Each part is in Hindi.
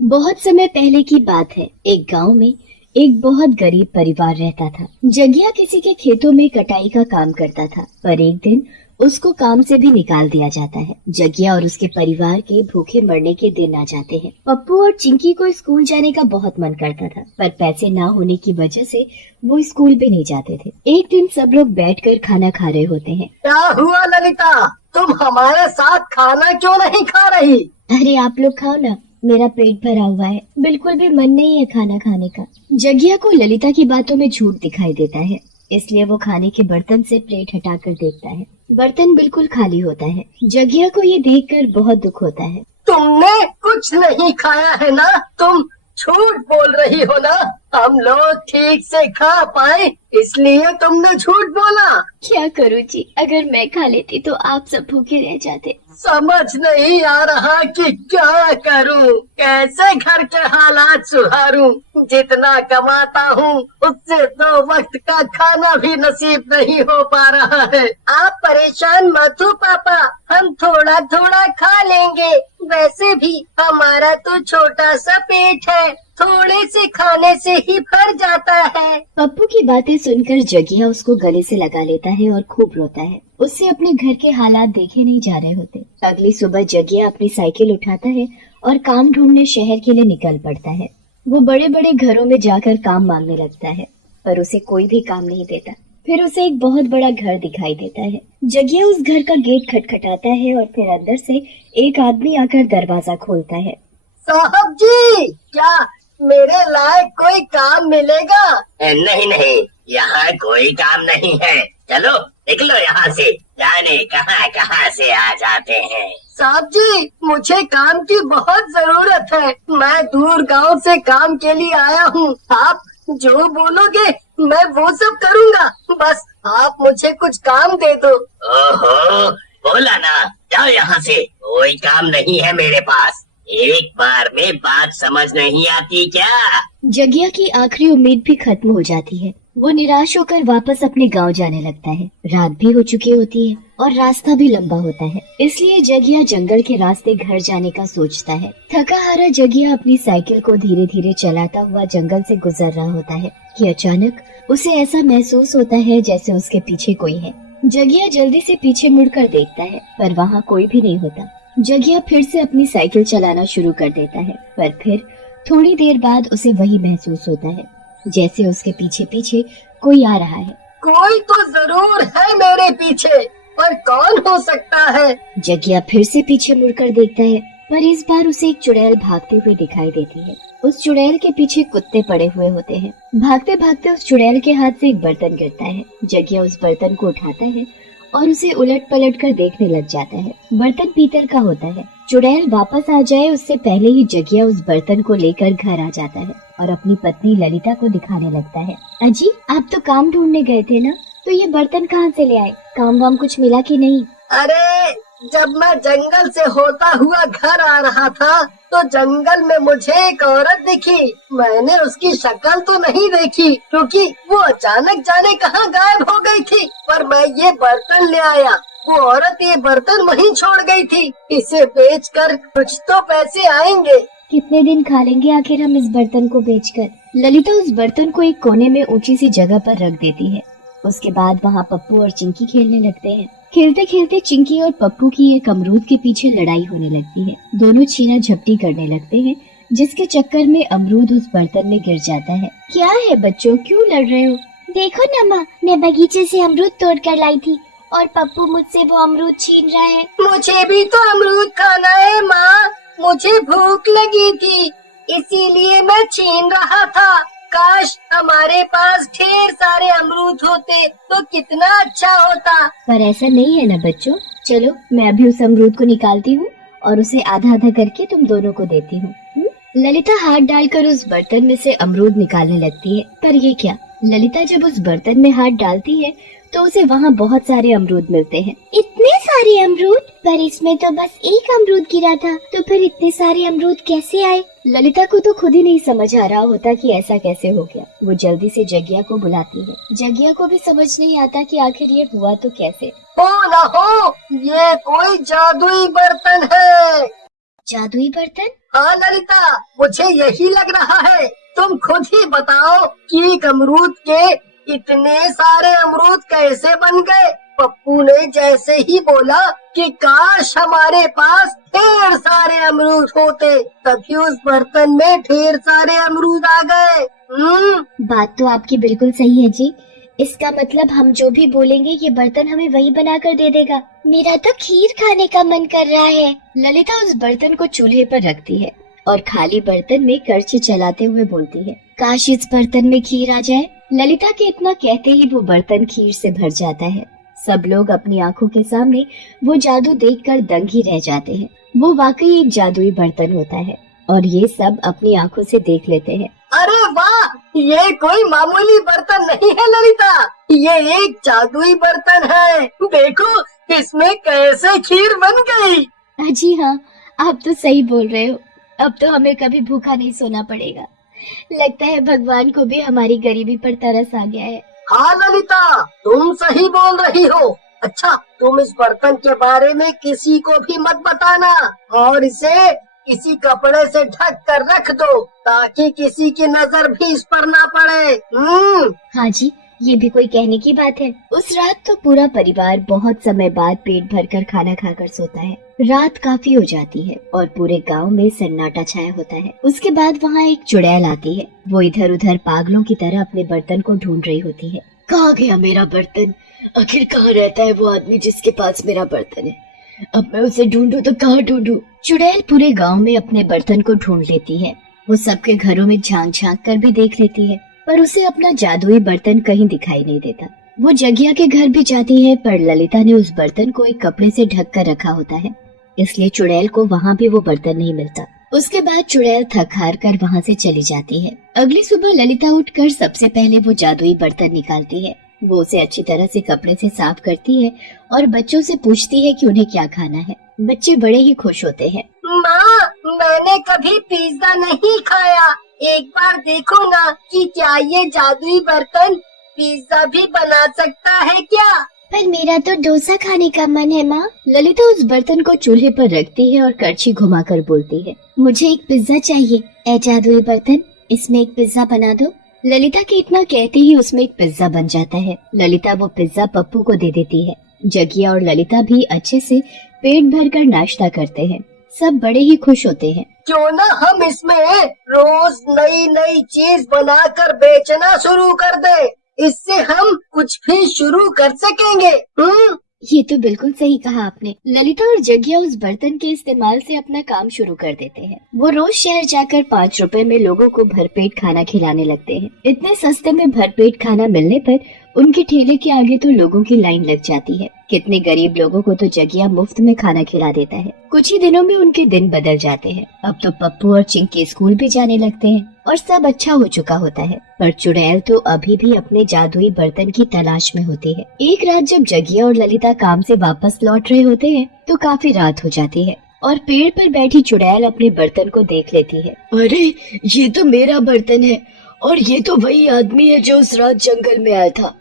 बहुत समय पहले की बात है। एक गांव में एक बहुत गरीब परिवार रहता था। जगिया किसी के खेतों में कटाई का काम करता था, पर एक दिन उसको काम से भी निकाल दिया जाता है। जगिया और उसके परिवार के भूखे मरने के दिन आ जाते हैं। पप्पू और चिंकी को स्कूल जाने का बहुत मन करता था, पर पैसे ना होने की वजह से वो स्कूल भी नहीं जाते थे। एक दिन सब लोग बैठकर खाना खा रहे होते हैं। क्या हुआ ललिता, तुम हमारे साथ खाना क्यों नहीं खा रही? अरे आप लोग खाओ ना, मेरा पेट भरा हुआ है, बिल्कुल भी मन नहीं है खाना खाने का। जगिया को ललिता की बातों में झूठ दिखाई देता है, इसलिए वो खाने के बर्तन से प्लेट हटाकर देखता है। बर्तन बिल्कुल खाली होता है। जगिया को ये देखकर बहुत दुख होता है। तुमने कुछ नहीं खाया है ना? तुम झूठ बोल रही हो ना? हम लोग ठीक से खा पाए इसलिए तुमने झूठ बोला। क्या करूँ जी, अगर मैं खा लेती तो आप सब भूखे रह जाते। समझ नहीं आ रहा कि क्या करूं, कैसे घर के हालात सुधारूं। जितना कमाता हूं उससे 2 वक्त का खाना भी नसीब नहीं हो पा रहा है। आप परेशान मत हो पापा, हम थोड़ा थोड़ा खा लेंगे। वैसे भी हमारा तो छोटा सा पेट है, थोड़े से खाने से ही भर जाता है। पप्पू की बातें सुनकर जगिया उसको गले से लगा लेता है और खूब रोता है। उससे अपने घर के हालात देखे नहीं जा रहे होते। अगली सुबह जगिया अपनी साइकिल उठाता है और काम ढूंढने शहर के लिए निकल पड़ता है। वो बड़े बड़े घरों में जाकर काम मांगने लगता है, पर उसे कोई भी काम नहीं देता। फिर उसे एक बहुत बड़ा घर दिखाई देता है। जगिया उस घर का गेट खटखटाता है और फिर अंदर से एक आदमी आकर दरवाजा खोलता है। साहब जी, क्या मेरे लायक कोई काम मिलेगा? नहीं नहीं, यहाँ कोई काम नहीं है। चलो निकलो यहाँ से, जाने कहाँ कहाँ से आ जाते हैं। साहब जी, मुझे काम की बहुत जरूरत है। मैं दूर गांव से काम के लिए आया हूँ। आप जो बोलोगे मैं वो सब करूँगा, बस आप मुझे कुछ काम दे दो। ओहो, बोला ना, जाओ यहाँ से। कोई काम नहीं है मेरे पास। एक बार में बात समझ नहीं आती क्या? जगिया की आखिरी उम्मीद भी खत्म हो जाती है। वो निराश होकर वापस अपने गांव जाने लगता है। रात भी हो चुकी होती है और रास्ता भी लंबा होता है, इसलिए जगिया जंगल के रास्ते घर जाने का सोचता है। थका हारा जगिया अपनी साइकिल को धीरे धीरे चलाता हुआ जंगल से गुजर रहा होता है कि अचानक उसे ऐसा महसूस होता है जैसे उसके पीछे कोई है। जगिया जल्दी से पीछे मुड़कर देखता है, पर वहाँ कोई भी नहीं होता। जगिया फिर से अपनी साइकिल चलाना शुरू कर देता है, पर फिर थोड़ी देर बाद उसे वही महसूस होता है जैसे उसके पीछे पीछे कोई आ रहा है। कोई तो जरूर है मेरे पीछे, पर कौन हो सकता है? जगिया फिर से पीछे मुड़कर देखता है, पर इस बार उसे एक चुड़ैल भागते हुए दिखाई देती है। उस चुड़ैल के पीछे कुत्ते पड़े हुए होते हैं। भागते भागते उस चुड़ैल के हाथ से एक बर्तन गिरता है। जगिया उस बर्तन को उठाता है और उसे उलट पलट कर देखने लग जाता है। बर्तन पीतल का होता है। चुड़ैल वापस आ जाए उससे पहले ही जगिया उस बर्तन को लेकर घर आ जाता है और अपनी पत्नी ललिता को दिखाने लगता है। अजी, आप तो काम ढूंढने गए थे ना, तो ये बर्तन कहाँ से ले आए? काम वाम कुछ मिला कि नहीं? अरे, जब मैं जंगल से होता हुआ घर आ रहा था तो जंगल में मुझे एक औरत दिखी। मैंने उसकी शक्ल तो नहीं देखी क्योंकि वो अचानक जाने कहाँ गायब हो गई थी, पर मैं ये बर्तन ले आया। वो औरत ये बर्तन वहीं छोड़ गई थी। इसे बेचकर कुछ तो पैसे आएंगे। कितने दिन खा लेंगे आखिर हम इस बर्तन को बेचकर? ललिता उस बर्तन को एक कोने में ऊंची सी जगह पर रख देती है। उसके बाद वहाँ पप्पू और चिंकी खेलने लगते हैं। खेलते खेलते चिंकी और पप्पू की एक अमरूद के पीछे लड़ाई होने लगती है। दोनों छीना झपटी करने लगते हैं, जिसके चक्कर में अमरूद उस बर्तन में गिर जाता है। क्या है बच्चों, क्यों लड़ रहे हो? देखो ना माँ, मैं बगीचे से अमरूद तोड़ कर लाई थी और पप्पू मुझसे वो अमरूद छीन रहा है। मुझे भी तो अमरूद खाना है माँ, मुझे भूख लगी थी इसीलिए मैं छीन रहा था। काश हमारे पास ढेर सारे अमरूद होते तो कितना अच्छा होता। पर ऐसा नहीं है ना बच्चों। चलो मैं अभी उस अमरूद को निकालती हूँ और उसे आधा आधा करके तुम दोनों को देती हूँ। ललिता हाथ डालकर उस बर्तन में से अमरूद निकालने लगती है, पर ये क्या, ललिता जब उस बर्तन में हाथ डालती है तो उसे वहाँ बहुत सारे अमरूद मिलते हैं। इतने सारे अमरूद? पर इसमें तो बस एक अमरूद गिरा था, तो फिर इतने सारे अमरूद कैसे आए? ललिता को तो खुद ही नहीं समझ आ रहा होता कि ऐसा कैसे हो गया। वो जल्दी से जगिया को बुलाती है। जगिया को भी समझ नहीं आता कि आखिर ये हुआ तो कैसे। हो ना हो, ये कोई जादुई बर्तन है। जादुई बर्तन? हाँ ललिता, मुझे यही लग रहा है। तुम खुद ही बताओ कि एक अमरूद के इतने सारे अमरूद कैसे बन गए। पप्पू ने जैसे ही बोला कि काश हमारे पास ढेर सारे अमरूद होते, तभी उस बर्तन में ढेर सारे अमरूद आ गए। बात तो आपकी बिल्कुल सही है जी। इसका मतलब हम जो भी बोलेंगे ये बर्तन हमें वही बना कर दे देगा। मेरा तो खीर खाने का मन कर रहा है। ललिता उस बर्तन को चूल्हे पर रखती है और खाली बर्तन में करछी चलाते हुए बोलती है, काश इस बर्तन में खीर आ जाए। ललिता के इतना कहते ही वो बर्तन खीर से भर जाता है। सब लोग अपनी आंखों के सामने वो जादू देखकर दंग ही रह जाते हैं। वो वाकई एक जादुई बर्तन होता है और ये सब अपनी आंखों से देख लेते हैं। अरे वाह, ये कोई मामूली बर्तन नहीं है ललिता, ये एक जादुई बर्तन है। देखो इसमें कैसे खीर बन गई। जी हाँ, आप तो सही बोल रहे हो। अब तो हमें कभी भूखा नहीं सोना पड़ेगा। लगता है भगवान को भी हमारी गरीबी पर तरस आ गया है। हाँ ललिता, तुम सही बोल रही हो। अच्छा, तुम इस बर्तन के बारे में किसी को भी मत बताना और इसे किसी कपड़े से ढक कर रख दो ताकि किसी की नजर भी इस पर ना पड़े। हाँ जी, ये भी कोई कहने की बात है। उस रात तो पूरा परिवार बहुत समय बाद पेट भरकर खाना खाकर सोता है। रात काफी हो जाती है और पूरे गांव में सन्नाटा छाया होता है। उसके बाद वहाँ एक चुड़ैल आती है। वो इधर उधर पागलों की तरह अपने बर्तन को ढूंढ रही होती है। कहाँ गया मेरा बर्तन? आखिर कहाँ रहता है वो आदमी जिसके पास मेरा बर्तन है? अब मैं उसे ढूंढूं तो कहाँ ढूंढूं? चुड़ैल पूरे गांव में अपने बर्तन को ढूंढ लेती है। वो सबके घरों में झांक झांक कर भी देख लेती है, पर उसे अपना जादुई बर्तन कहीं दिखाई नहीं देता। वो जगिया के घर भी जाती है, पर ललिता ने उस बर्तन को एक कपड़े से ढक कर रखा होता है, इसलिए चुड़ैल को वहाँ भी वो बर्तन नहीं मिलता। उसके बाद चुड़ैल थक हार कर वहाँ से चली जाती है। अगली सुबह ललिता उठकर सबसे पहले वो जादुई बर्तन निकालती है। वो उसे अच्छी तरह से कपड़े से साफ करती है और बच्चों से पूछती है कि उन्हें क्या खाना है। बच्चे बड़े ही खुश होते हैं। माँ, मैंने कभी पिज्जा नहीं खाया। एक बार देखो ना कि क्या ये जादुई बर्तन पिज्जा भी बना सकता है क्या? पर मेरा तो डोसा खाने का मन है माँ। ललिता उस बर्तन को चूल्हे पर रखती है और करछी घुमाकर बोलती है, मुझे एक पिज्जा चाहिए। ए जादुई बर्तन, इसमें एक पिज्जा बना दो। ललिता के इतना कहते ही उसमें एक पिज्जा बन जाता है। ललिता वो पिज्जा पप्पू को दे देती है। जगिया और ललिता भी अच्छे से पेट भरकर नाश्ता करते हैं। सब बड़े ही खुश होते हैं। क्यों ना हम इसमें रोज नई नई चीज बनाकर बेचना शुरू कर दे, इससे हम कुछ भी शुरू कर सकेंगे। ये तो बिल्कुल सही कहा आपने। ललिता और जगिया उस बर्तन के इस्तेमाल से अपना काम शुरू कर देते हैं। वो रोज शहर जाकर 5 रुपए में लोगों को भरपेट खाना खिलाने लगते हैं। इतने सस्ते में भरपेट खाना मिलने पर उनके ठेले के आगे तो लोगों की लाइन लग जाती है। कितने गरीब लोगों को तो जगिया मुफ्त में खाना खिला देता है। कुछ ही दिनों में उनके दिन बदल जाते हैं। अब तो पप्पू और चिंकी स्कूल भी जाने लगते हैं और सब अच्छा हो चुका होता है। पर चुड़ैल तो अभी भी अपने जादुई बर्तन की तलाश में होती है। एक रात जब जगिया और ललिता काम से वापस लौट रहे होते हैं तो काफी रात हो जाती है और पेड़ पर बैठी चुड़ैल अपने बर्तन को देख लेती है। अरे, ये तो मेरा बर्तन है और ये तो वही आदमी है जो उस रात जंगल में आया था।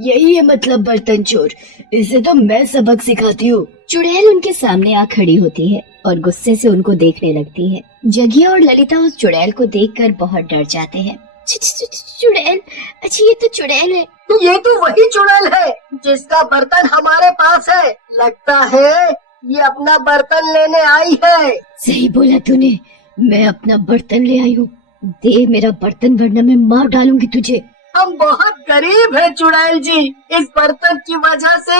यही है मतलब बर्तन चोर। इसे तो मैं सबक सिखाती हूँ। चुड़ैल उनके सामने आ खड़ी होती है और गुस्से से उनको देखने लगती है। जगिया और ललिता उस चुड़ैल को देखकर बहुत डर जाते हैं। चुड़ैल? अच्छा, ये तो चुड़ैल है। ये तो वही चुड़ैल है जिसका बर्तन हमारे पास है। लगता है ये अपना बर्तन लेने आई है। सही बोला तूने, मैं अपना बर्तन ले आई हूँ। दे मेरा बर्तन वरना मैं मार डालूंगी तुझे। हम बहुत गरीब हैं चुड़ैल जी, इस बर्तन की वजह से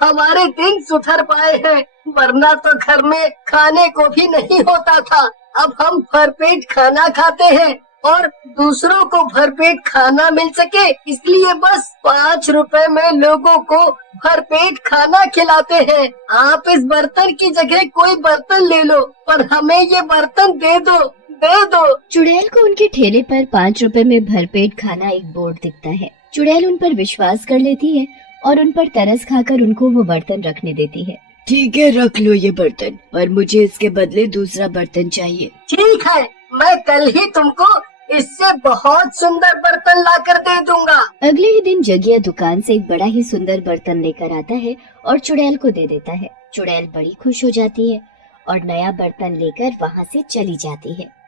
हमारे दिन सुधर पाए हैं, वरना तो घर में खाने को भी नहीं होता था। अब हम भरपेट खाना खाते हैं और दूसरों को भरपेट खाना मिल सके इसलिए बस 5 रुपए में लोगों को भरपेट खाना खिलाते हैं। आप इस बर्तन की जगह कोई बर्तन ले लो, पर हमें ये बर्तन दे दो, दे दो। चुड़ैल को उनके ठेले पर 5 रुपए में भरपेट खाना एक बोर्ड दिखता है। चुड़ैल उन पर विश्वास कर लेती है और उन पर तरस खाकर उनको वो बर्तन रखने देती है। ठीक है, रख लो ये बर्तन, पर मुझे इसके बदले दूसरा बर्तन चाहिए। ठीक है, मैं कल ही तुमको इससे बहुत सुंदर बर्तन लाकर दे दूंगा। अगले ही दिन जगिया दुकान से एक बड़ा ही सुंदर बर्तन लेकर आता है और चुड़ैल को दे देता है। चुड़ैल बड़ी खुश हो जाती है और नया बर्तन लेकर वहाँ से चली जाती है।